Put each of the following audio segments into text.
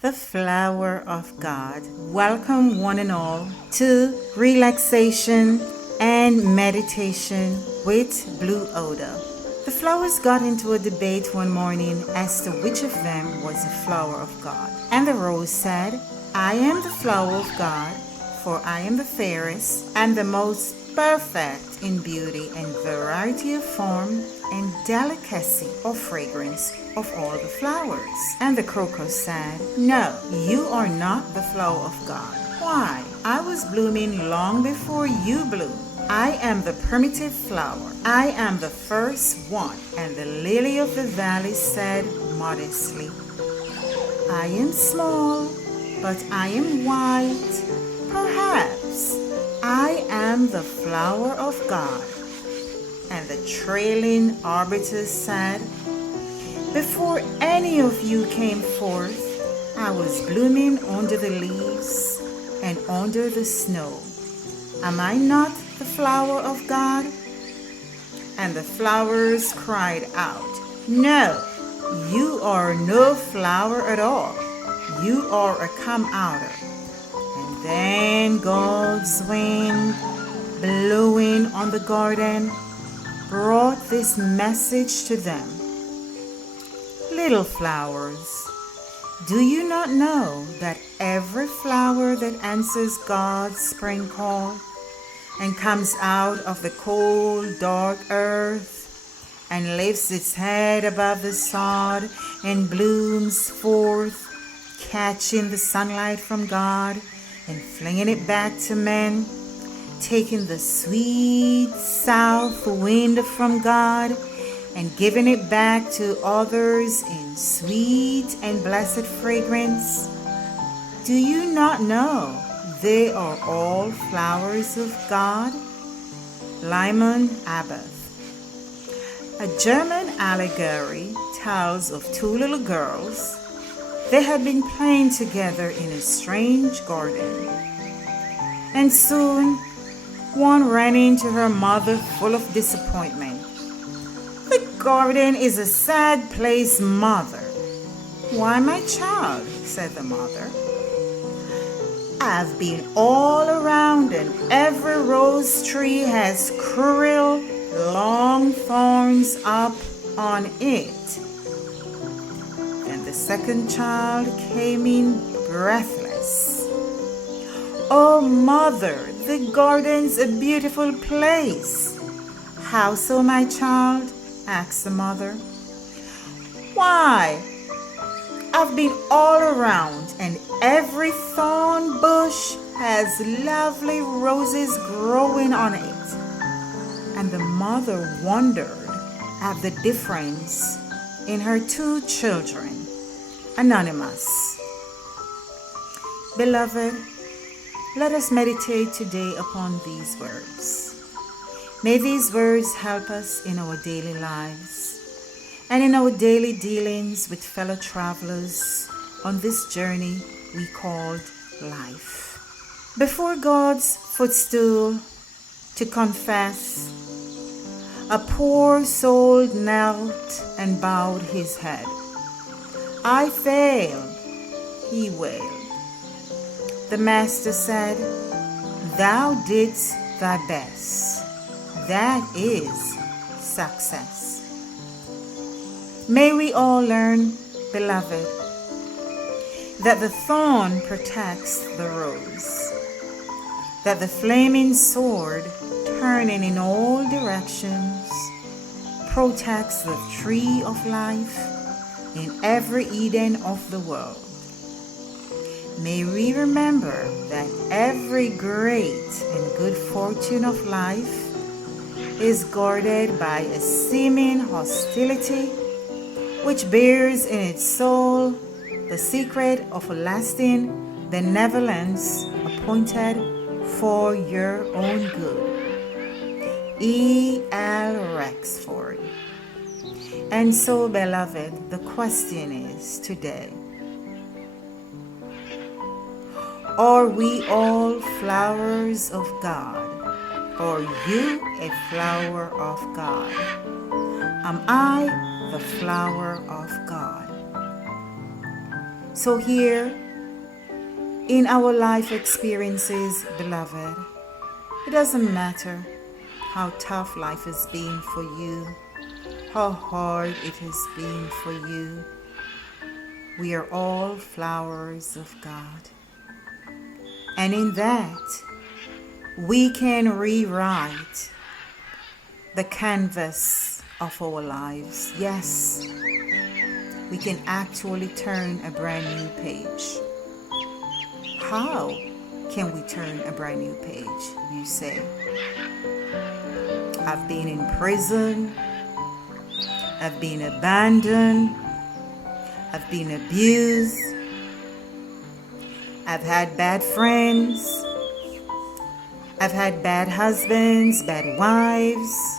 the flower of God. Welcome, one and all, to Relaxation and Meditation with Blu-Odo. The flowers got into a debate one morning as to which of them was the flower of God. And the rose said, I am the flower of God, for I am the fairest and the most perfect in beauty and variety of form and delicacy of fragrance of all the flowers. And the crocus said, No, you are not the flower of God. Why? I was blooming long before you bloomed. I am the primitive flower. I am the first one. And the lily of the valley said modestly, I am small, but I am white. Perhaps I am the flower of God. And the trailing arbutus said, Before any of you came forth, I was blooming under the leaves and under the snow. Am I not the flower of God? And the flowers cried out, No, you are no flower at all. You are a come-outer. And then God's wind, blowing on the garden, brought this message to them. Little flowers, do you not know that every flower that answers God's spring call and comes out of the cold, dark earth and lifts its head above the sod and blooms forth, catching the sunlight from God and flinging it back to men, taking the sweet south wind from God and giving it back to others in sweet and blessed fragrance? Do you not know they are all flowers of God? Lyman Abbott. A German allegory tells of two little girls. They had been playing together in a strange garden. And soon, one ran into her mother full of disappointment. The garden is a sad place, mother. Why, my child, said the mother. I've been all around and every rose tree has cruel, long thorns up on it. And the second child came in breathless. Oh, mother, the garden's a beautiful place. How so, my child? Asked the mother. Why, I've been all around and every thorn bush has lovely roses growing on it. And the mother wondered at the difference in her two children. Anonymous. Beloved, let us meditate today upon these words. May these words help us in our daily lives and in our daily dealings with fellow travelers on this journey we called life. Before God's footstool to confess, a poor soul knelt and bowed his head. I failed, he wailed. The master said, Thou didst thy best. That is success. May we all learn, beloved, that the thorn protects the rose, that the flaming sword, turning in all directions, protects the tree of life in every Eden of the world. May we remember that every great and good fortune of life is guarded by a seeming hostility which bears in its soul the secret of a lasting benevolence appointed for your own good. E. L. Rexford. And so, beloved, the question is today, are we all flowers of God? Are you a flower of God? Am I the flower of God? So here, in our life experiences, beloved, it doesn't matter how tough life has been for you, how hard it has been for you. We are all flowers of God. And in that, we can rewrite the canvas of our lives. Yes, we can actually turn a brand new page. How can we turn a brand new page, you say? I've been in prison. I've been abandoned. I've been abused. I've had bad friends. I've had bad husbands, bad wives,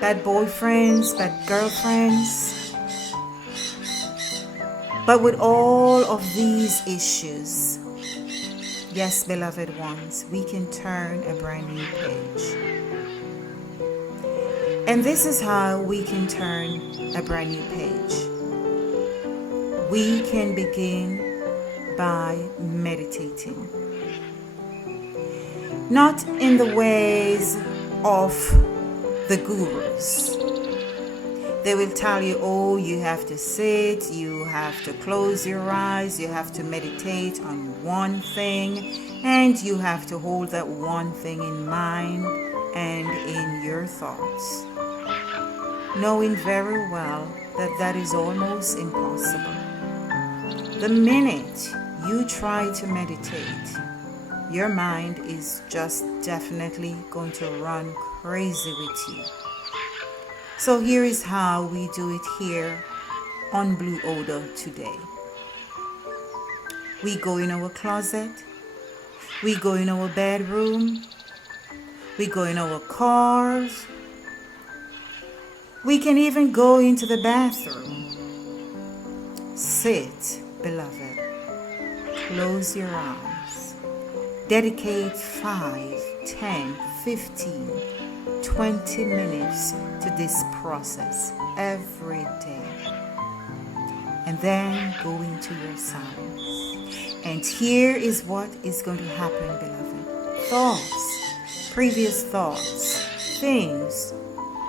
bad boyfriends, bad girlfriends. But with all of these issues, yes, beloved ones, we can turn a brand new page. And this is how we can turn a brand new page. We can begin by meditating. Not in the ways of the gurus. They will tell you, oh, you have to sit, you have to close your eyes, you have to meditate on one thing, and you have to hold that one thing in mind and in your thoughts, knowing very well that that is almost impossible. The minute you try to meditate, your mind is just definitely going to run crazy with you. So here is how we do it here on Blu-Odo today. We go in our closet, we go in our bedroom, we go in our cars, we can even go into the bathroom. Sit, beloved, close your eyes, dedicate 5, 10, 15, 20 minutes to this process every day. And then go into your silence. And here is what is going to happen, beloved. Thoughts, previous thoughts, things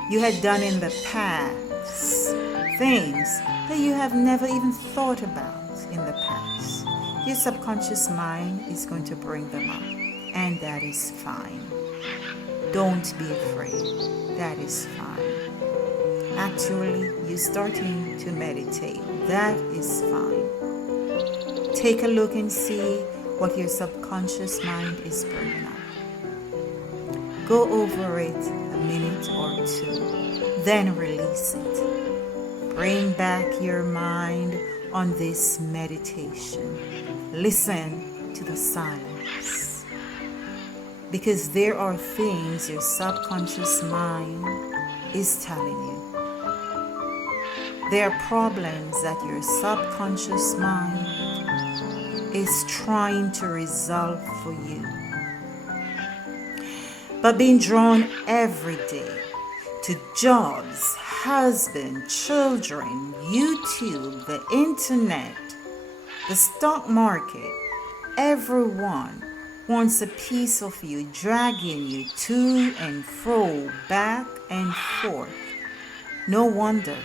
you had done in the past, things that you have never even thought about in the past. Your subconscious mind is going to bring them up, and that is fine. Don't be afraid. That is fine. Actually, you're starting to meditate. That is fine. Take a look and see what your subconscious mind is bringing up. Go over it a minute or two, then release it. Bring back your mind on this meditation. Listen to the silence. Because there are things your subconscious mind is telling you. There are problems that your subconscious mind is trying to resolve for you. But being drawn every day to jobs, husband, children, YouTube, the internet, the stock market, everyone wants a piece of you, dragging you to and fro, back and forth. No wonder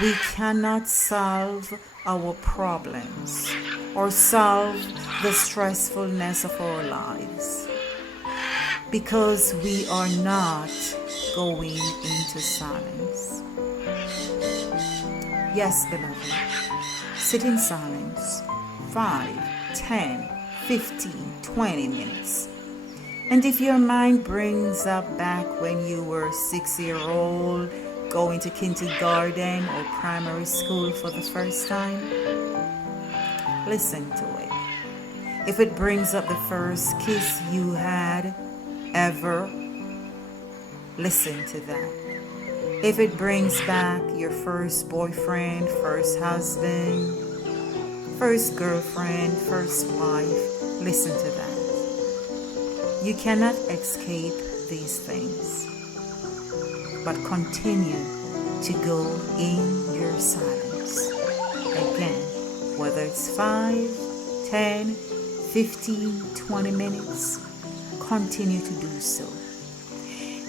we cannot solve our problems or solve the stressfulness of our lives, because we are not going into silence. Yes, beloved, sit in silence 5, 10, 15, 20 minutes. And if your mind brings up back when you were 6-year-old, going to kindergarten or primary school for the first time, listen to it. If it brings up the first kiss you had ever, listen to that. If it brings back your first boyfriend, first husband, first girlfriend, first wife, listen to that. You cannot escape these things, but continue to go in your silence again, whether it's 5, 10, 15, 20 minutes, continue to do so.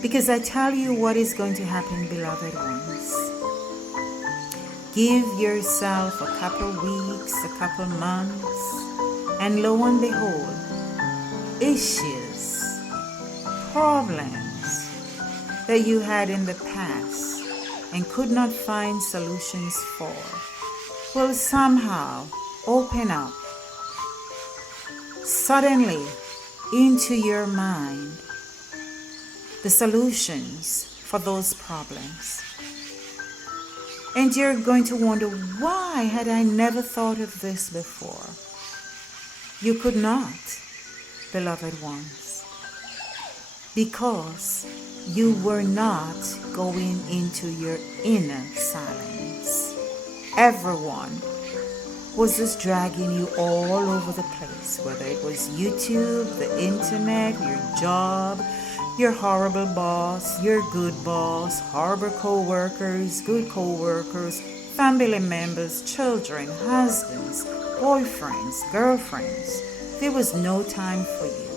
Because I tell you what is going to happen, beloved ones. Give yourself a couple weeks, a couple months, and lo and behold, issues, problems that you had in the past and could not find solutions for will somehow open up suddenly into your mind the solutions for those problems. And you're going to wonder, why had I never thought of this before? You could not, beloved ones, because you were not going into your inner silence. Everyone was just dragging you all over the place, whether it was YouTube, the internet, your job, your horrible boss, your good boss, horrible co-workers, good co-workers, family members, children, husbands, boyfriends, girlfriends. There was no time for you.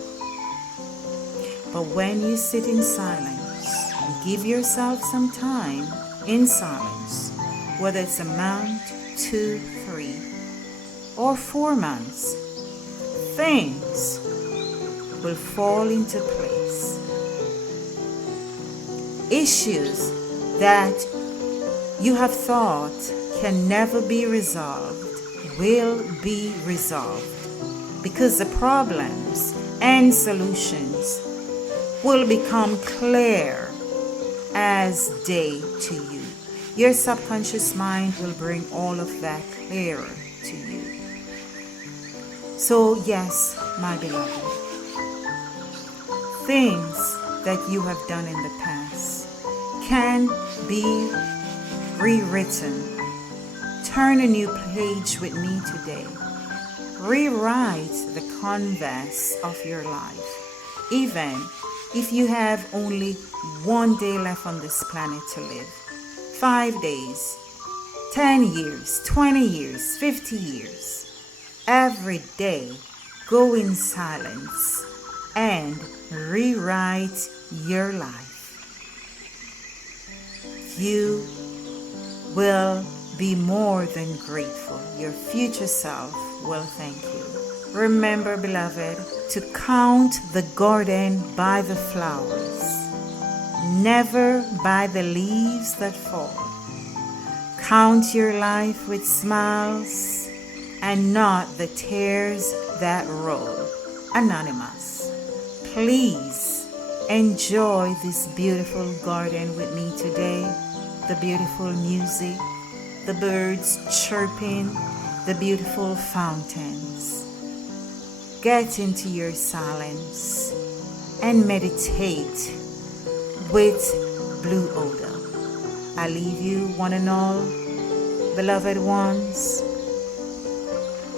But when you sit in silence and give yourself some time in silence, whether it's a month, 2, 3, or 4 months, things will fall into place. Issues that you have thought can never be resolved will be resolved, because the problems and solutions will become clear as day to you. Your subconscious mind will bring all of that clearer to you. So yes, my beloved, things that you have done in the past can be rewritten. Turn a new page with me today. Rewrite the canvas of your life, even if you have only 1 day left on this planet to live. 5 days, 10 years, 20 years, 50 years. Every day, go in silence and rewrite your life. You will be more than grateful. Your future self will thank you. Remember, beloved, to count the garden by the flowers, never by the leaves that fall. Count your life with smiles and not the tears that roll. Anonymous, please enjoy this beautiful garden with me today. The beautiful music, the birds chirping, the beautiful fountains. Get into your silence and meditate with Blu-Odo. I leave you, one and all, beloved ones,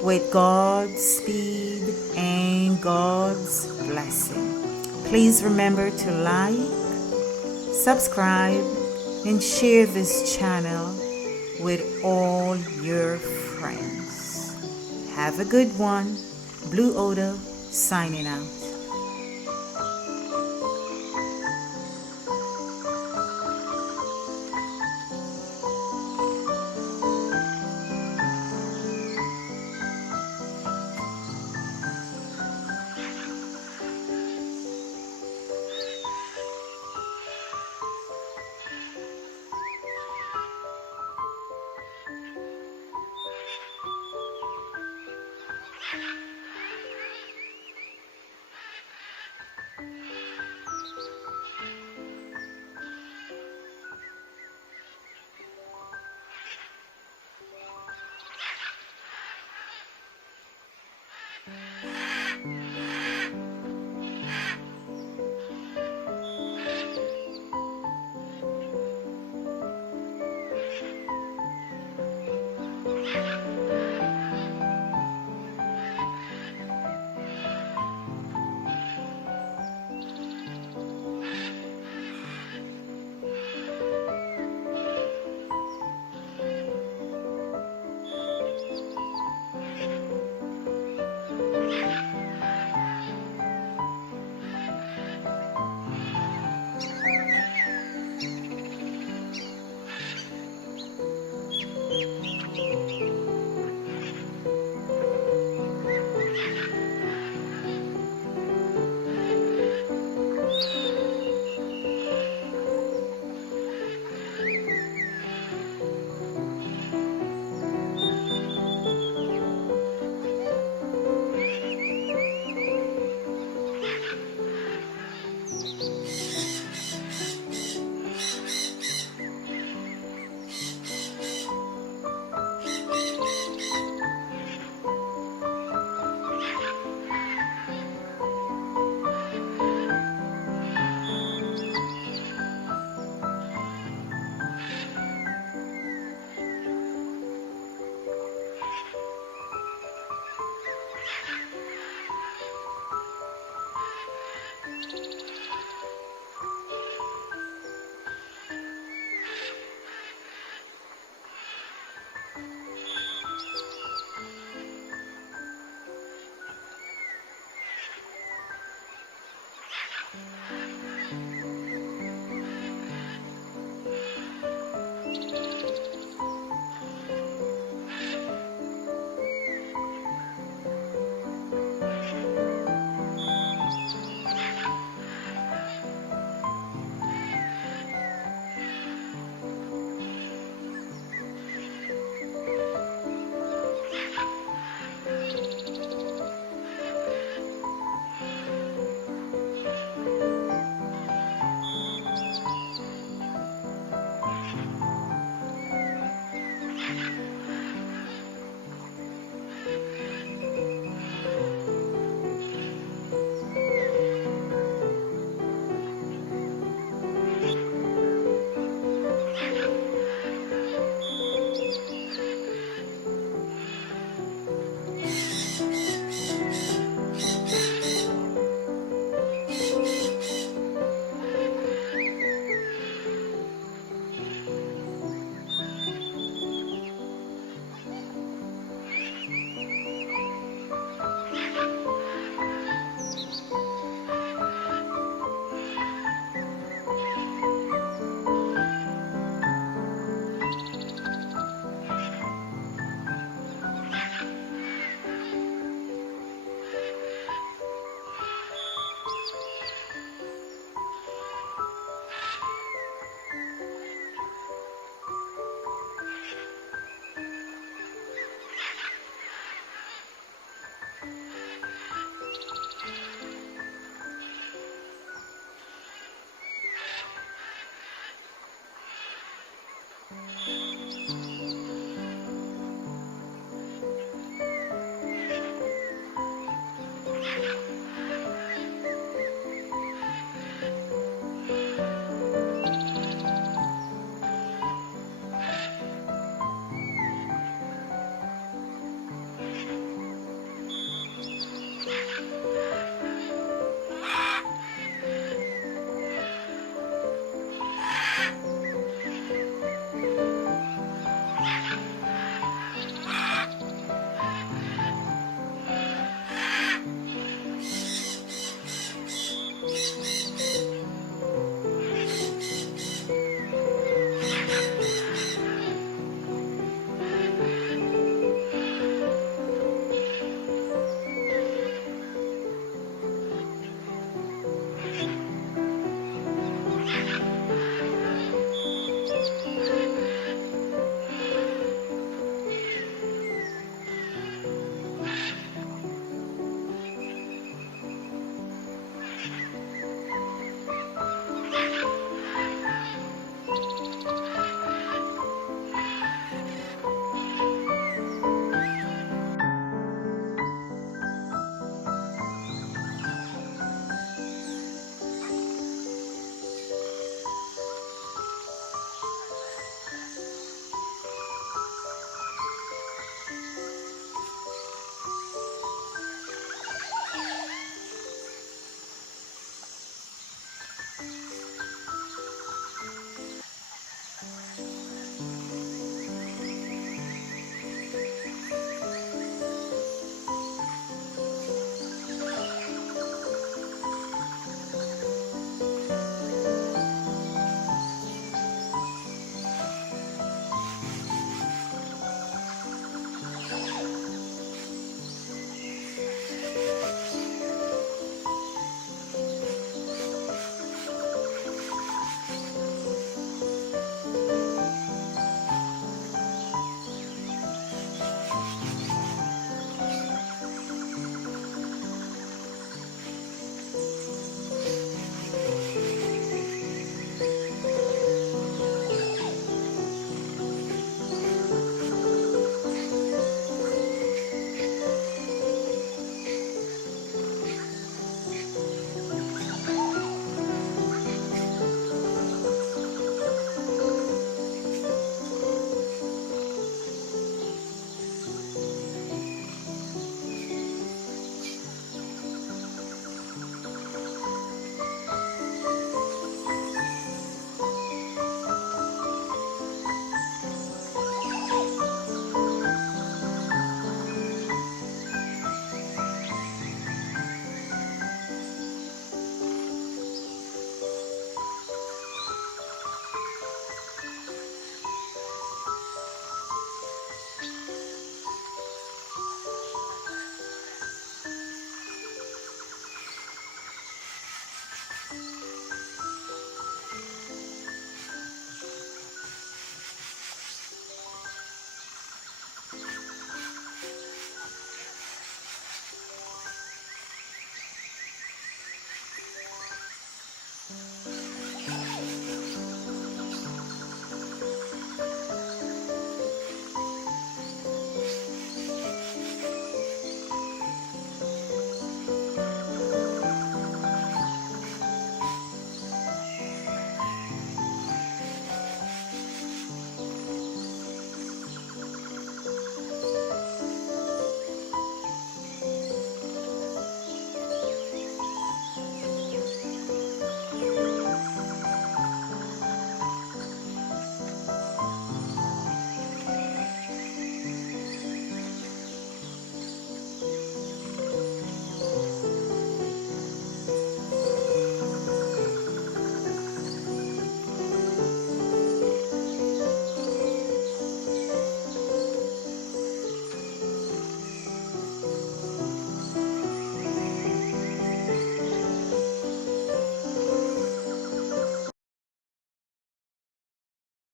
with God's speed and God's blessing. Please remember to like, subscribe, and share this channel with all your friends. Have a good one. Blu-Odo signing out.